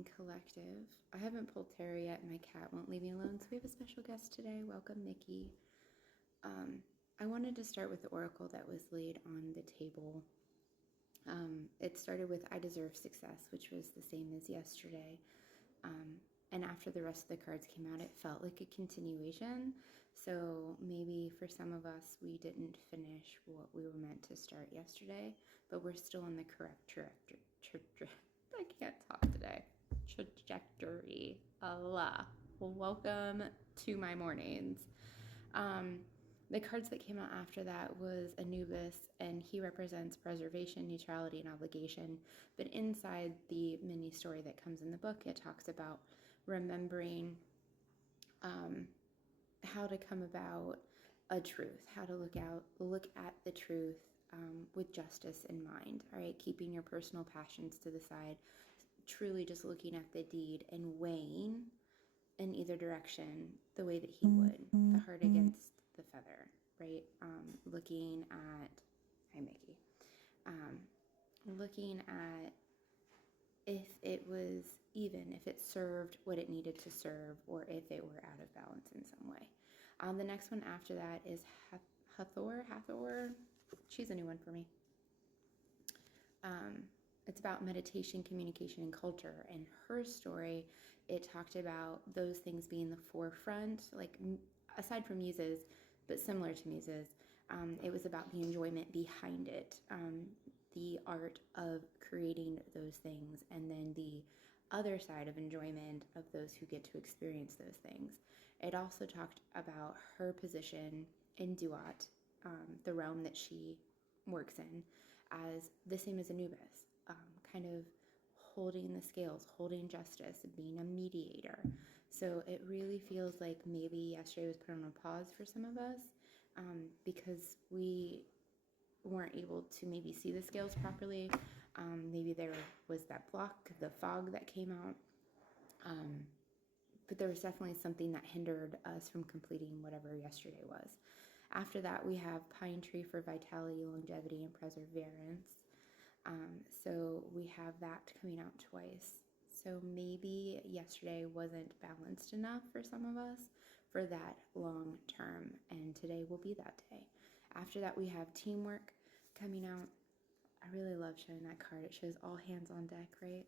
Morning Collective. I haven't pulled tarot yet, and my cat won't leave me alone, so we have a special guest today. Welcome, Nikki. I wanted to start with the oracle that was laid on the table. It started with I deserve success, which was the same as yesterday. And after the rest of the cards came out, it felt like a continuation. So maybe for some of us, we didn't finish what we were meant to start yesterday, but we're still on the correct trajectory. I can't talk today. Trajectory. Allah. Well, welcome to my mornings. The cards that came out after that was Anubis, and he represents preservation, neutrality, and obligation. But inside the mini story that comes in the book, it talks about remembering how to come about a truth, how to look at the truth with justice in mind. All right, keeping your personal passions to the side, truly just looking at the deed and weighing in either direction the way that he would, the heart against the feather, right? Looking at, hi Mickey, looking at if it was even, if it served what it needed to serve, or if it were out of balance in some way. The next one after that is Hathor. She's a new one for me. It's about meditation, communication, and culture. And her story, it talked about those things being the forefront, like aside from muses, but similar to muses. It was about the enjoyment behind it, the art of creating those things, and then the other side of enjoyment of those who get to experience those things. It also talked about her position in Duat, the realm that she works in, as the same as Anubis, kind of holding the scales, holding justice, being a mediator. So it really feels like maybe yesterday was put on a pause for some of us, because we weren't able to maybe see the scales properly. Maybe there was that block, the fog that came out. But there was definitely something that hindered us from completing whatever yesterday was. After that, we have Pine Tree for vitality, longevity, and perseverance. So we have that coming out twice. So maybe yesterday wasn't balanced enough for some of us for that long term, and today will be that day. After that, we have teamwork coming out. I really love showing that card. It shows all hands on deck, right?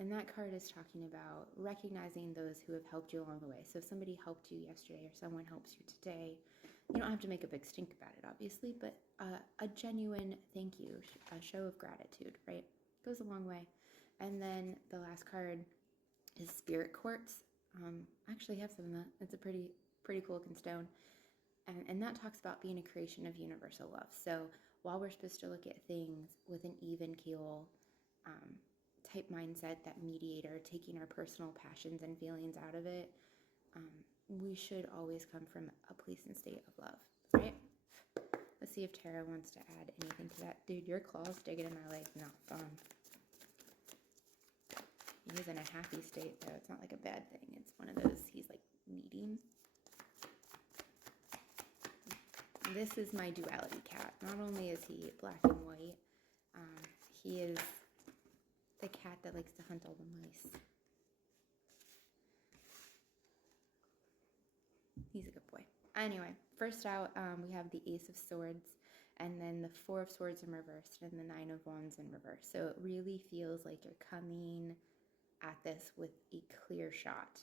And that card is talking about recognizing those who have helped you along the way. So if somebody helped you yesterday or someone helps you today, you don't have to make a big stink about it, obviously, but a genuine thank you, a show of gratitude, right? Goes a long way. And then the last card is Spirit Quartz. I actually have some of that. It's a pretty cool looking stone. And that talks about being a creation of universal love. So while we're supposed to look at things with an even keel type mindset, that mediator, taking our personal passions and feelings out of it, we should always come from a place and state of love, right? Let's see if Tara wants to add anything to that. Dude, your claws digging in my leg, not fun. He's in a happy state, though. It's not like a bad thing. It's one of those he's like needing. This is my duality cat. Not only is he black and white, he is the cat that likes to hunt all the mice. He's a good boy. Anyway, first out, we have the Ace of Swords, and then the Four of Swords in reverse, and the Nine of Wands in reverse. So it really feels like you're coming at this with a clear shot,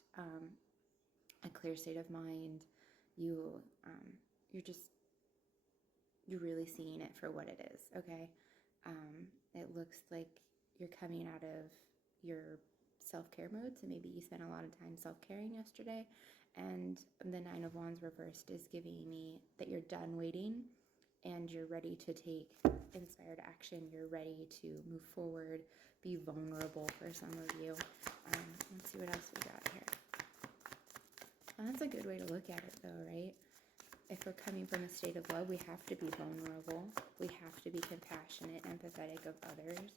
a clear state of mind. You're really seeing it for what it is, okay? It looks like you're coming out of your self-care mode, so maybe you spent a lot of time self-caring yesterday, and the Nine of Wands reversed is giving me that you're done waiting and you're ready to take inspired action. You're ready to move forward, be vulnerable for some of you. Let's see what else we got here. That's a good way to look at it, though, right? If we're coming from a state of love, we have to be vulnerable. We have to be compassionate, empathetic of others.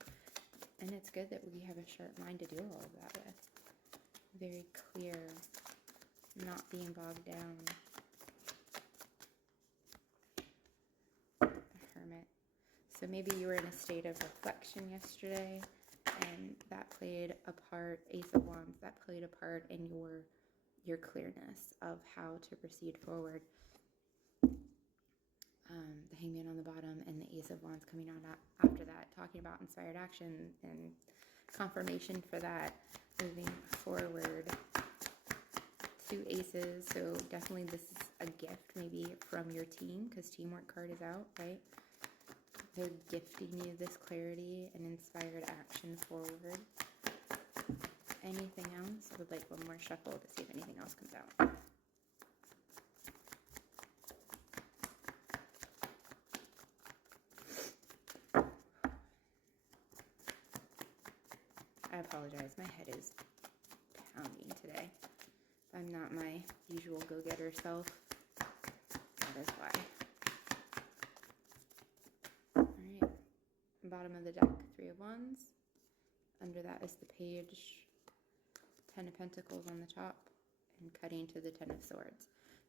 And it's good that we have a sharp mind to do all of that with. Very clear, not being bogged down. The Hermit. So maybe you were in a state of reflection yesterday. and that played a part, Ace of Wands, that played a part in your clearness of how to proceed forward. The Hangman on the bottom and the Ace of Wands coming on after that, talking about inspired action and confirmation for that, moving forward. 2 aces, so definitely this is a gift maybe from your team, because teamwork card is out, right? They're gifting you this clarity and inspired action forward. Anything else? I would like one more shuffle to see if anything else comes out. I apologize, my head is pounding today. I'm not my usual go-getter self. That is why. Alright, bottom of the deck, 3 of Wands. Under that is the Page, 10 of Pentacles on the top, and cutting to the 10 of Swords.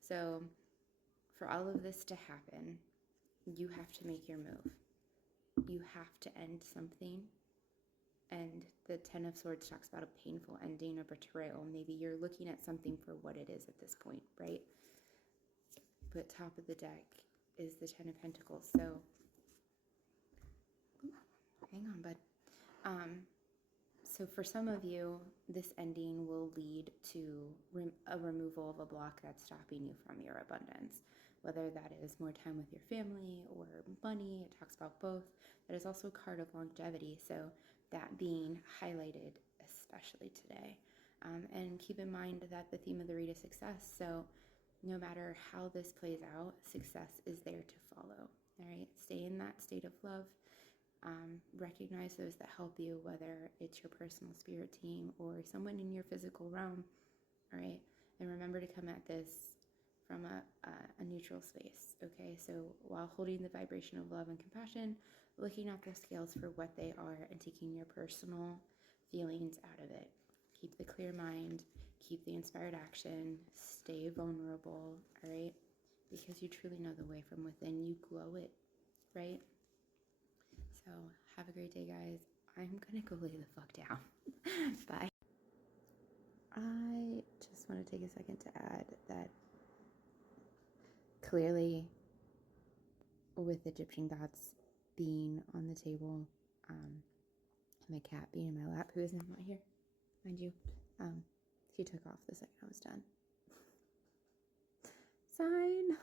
So, for all of this to happen, you have to make your move. You have to end something. And the 10 of Swords talks about a painful ending, a betrayal. Maybe you're looking at something for what it is at this point, right? But top of the deck is the 10 of Pentacles. So, hang on, bud. So for some of you, this ending will lead to a removal of a block that's stopping you from your abundance. Whether that is more time with your family or money, it talks about both. That is also a card of longevity, so that being highlighted especially today. And keep in mind that the theme of the read is success, so no matter how this plays out, success is there to follow. All right, stay in that state of love. Recognize those that help you, whether it's your personal spirit team or someone in your physical realm. All right, and remember to come at this from a neutral space. Okay, so while holding the vibration of love and compassion, looking at the scales for what they are and taking your personal feelings out of it. Keep the clear mind, keep the inspired action, stay vulnerable, all right? Because you truly know the way from within, you glow it, right? So have a great day, guys. I'm gonna go lay the fuck down. Bye. I just want to take a second to add that clearly with Egyptian gods being on the table, my cat being in my lap, who is not here, mind you, he took off the second I was done. Sign.